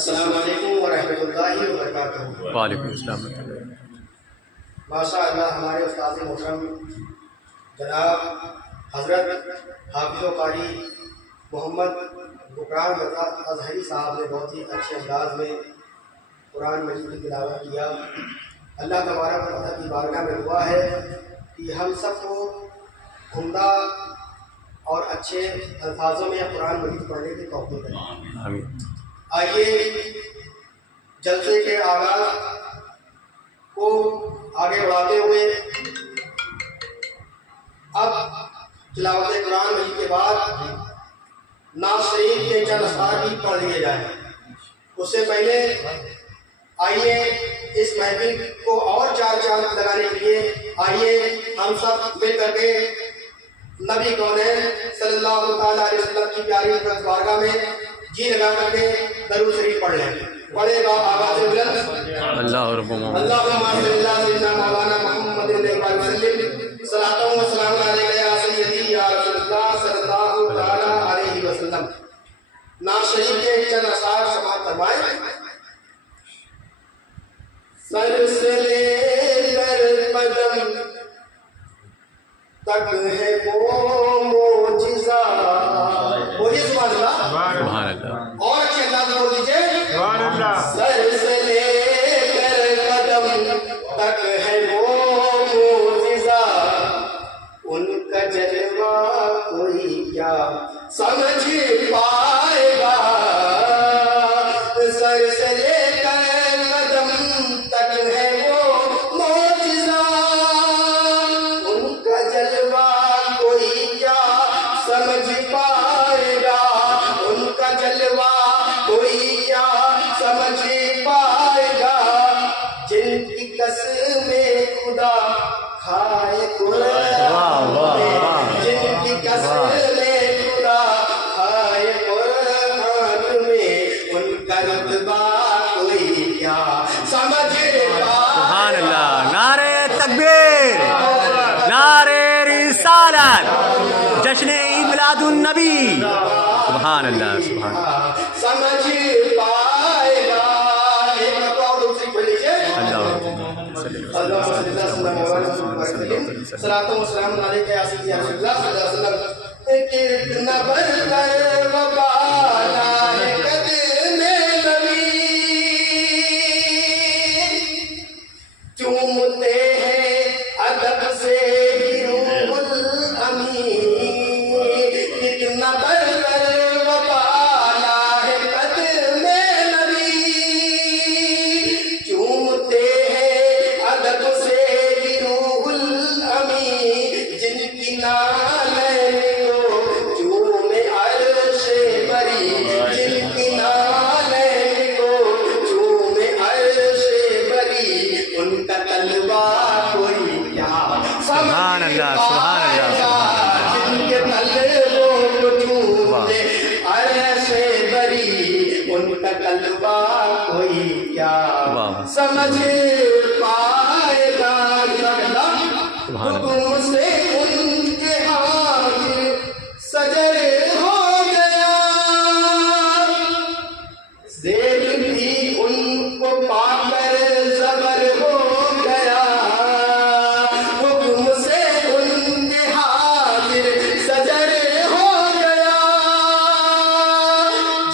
السلام علیکم ورحمۃ اللہ وبرکاتہ۔ وعلیکم السلام۔ ماشاء اللہ ہمارے استاد محترم جناب حضرت حافظ و قاری محمد بکران رضا اظہری صاحب نے بہت ہی اچھے انداز میں قرآن مجید کی تلاوت کیا۔ اللہ تبارک و تعالیٰ کی بارگاہ میں دعا ہے کہ ہم سب کو عمدہ اور اچھے الفاظوں میں قرآن مجید پڑھنے کی توفیق دے۔ آمین۔ آئیے جلسے کے آغاز کو آگے بڑھاتے ہوئے اب تلاوت قرآن مجید کے بعد نعت شریف کے چند اشعار بھی پڑھ لیے جائیں۔ اس سے پہلے آئیے اس محفل کو اور چار چاند لگانے کے لیے آئیے ہم سب مل کر کے نبی کونین صلی اللہ تعالیٰ علیہ وسلم کی پیاری بارگاہ میں جی لگا کر کے درود شریف پڑھ لیں۔ پڑھے گا آواز بلند اللہ رب اللہم صلی اللہ سیدنا مولانا محمد علیہ وسلم صلاۃ و سلام علیک یا سیدی یا رسول اللہ صلی اللہ تعالیٰ علیہ وسلم۔ نعت شریف کے چند اشعار سماعت فرمائیں۔ سر سے لے کر قدم تک ہے وہ معجزہ، بولیے سبحان اللہ، سبحان اللہ، اور اچھے انداز میں بول دیجیے سبحان اللہ۔ سر سے لے کر قدم تک ہے وہ معجزہ، ان کا جلوہ کوئی کیا سمجھ پائے گا۔ سر سے لے کر قدم تک ہے وہ معجزہ، ان کا جلوہ کوئی کیا سمجھ پائے گا، ان کا جلوہ کوئی کیا سمجھ پائے گا، جن کی قسمیں خدا کھائے قرآن میں، جن کی قسمیں خدا کھائے قرآن میں، ان کا رتبہ کوئی کیا سمجھ سبحان پائے گا۔ اللہ۔ نعرہ تکبیر، نعرہ رسالت، جشن عید میلاد النبی۔ سبحان اللہ، سبحان اللہ۔ سمجھ پائے گا۔ ایک مرتبہ اور دوسری پڑھ لیجیے۔ صلاۃ و سلام علیک یا سیدی رسول اللہ صلی اللہ علیہ وسلم۔ کتنا برتر و بالا ہے قدم نبی، چومتے ہیں ادب سے روح الامین۔ کتنا برتر و بالا ہے قدم نبی، چومتے ہیں ادب سے روح الامین، جن کی نالین کو چومے عرش بری، جن کی نالین کو چومے عرش بری، ان کا طلبہ کوئی کیا سبحان اللہ، سبحان اللہ، جن کے طلبوں کو چومے عرش بری، ان کا طلبہ کوئی کیا واہ۔ سمجھ پائے گا۔ سبحان اللہ۔ حکم سے ان کے حاضر سجر ہو گیا، زیر بھی ان کو پا کر زبر ہو گیا، حکم سے ان کے حاضر سجر ہو گیا،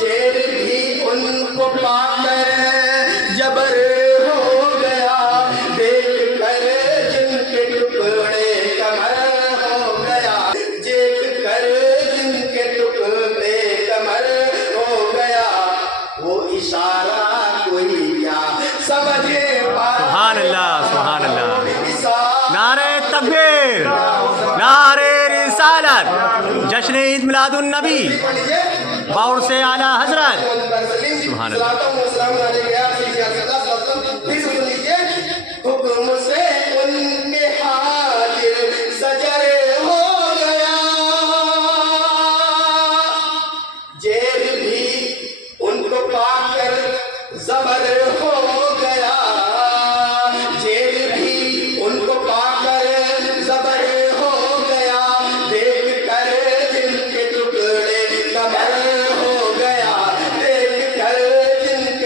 زیر بھی ان کو پا کر جبر ہو گیا، دیکھ کر جن کے ٹکڑے کمر ہو گیا، دیکھ کر جن کے ٹکڑے کمر ہو گیا، وہ اشارہ کوئی کیا سمجھ پائے۔ سبحان اللہ، سبحان اللہ۔ اشارہ نعرہ تکبیر، نعرہ رسالت، جشن عید میلاد النبی، باور سے اعلیٰ حضرت۔ سبحان اللہ۔ حکم سے ان کے حاضر سجر ہو گیا، جیل بھی ان کو پا کر زبر ہو گیا، جیل بھی ان کو پا کر زبر ہو گیا، دیکھ کر جن کے ٹکڑے کمر ہو گیا، دیکھ کر جن کے